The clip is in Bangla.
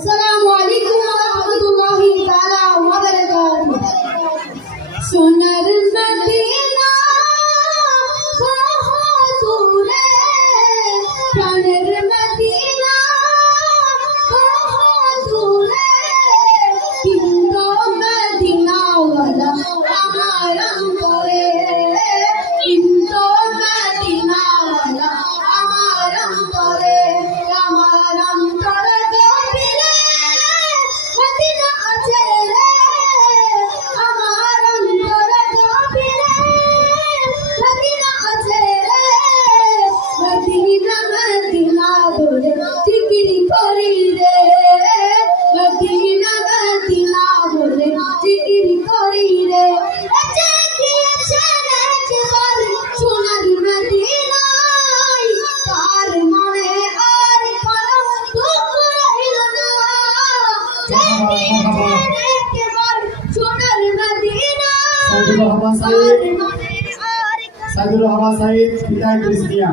আসসালামু আলাইকুম ওয়া রাহমাতুল্লাহি তাআলা ওয়া বারাকাতুহু। সোনার মদিনা বাহাদুরে, প্রাণের মদিনা বাহাদুরে, কিন্তু মদিনাওয়ালা আমার অন্তরে, কিন্তু মদিনাওয়ালা আমার অন্তরে, আমার অন্তরে গভীরে মদিনা আছে রে, আমার অন্তরে গভীরে মদিনা আছে রে, মদিনা মদিনা বলে জিকির করি রে, মদিনা মদিনা বলে জিকির করি রে। একবার সোনার মদিনায় তার মনে আর কারো দুঃখ রইল না, একবার সোনার মদিনায় তার মনে আর সাইদুল রহমান সাইদ বিদায় করিস দিয়া।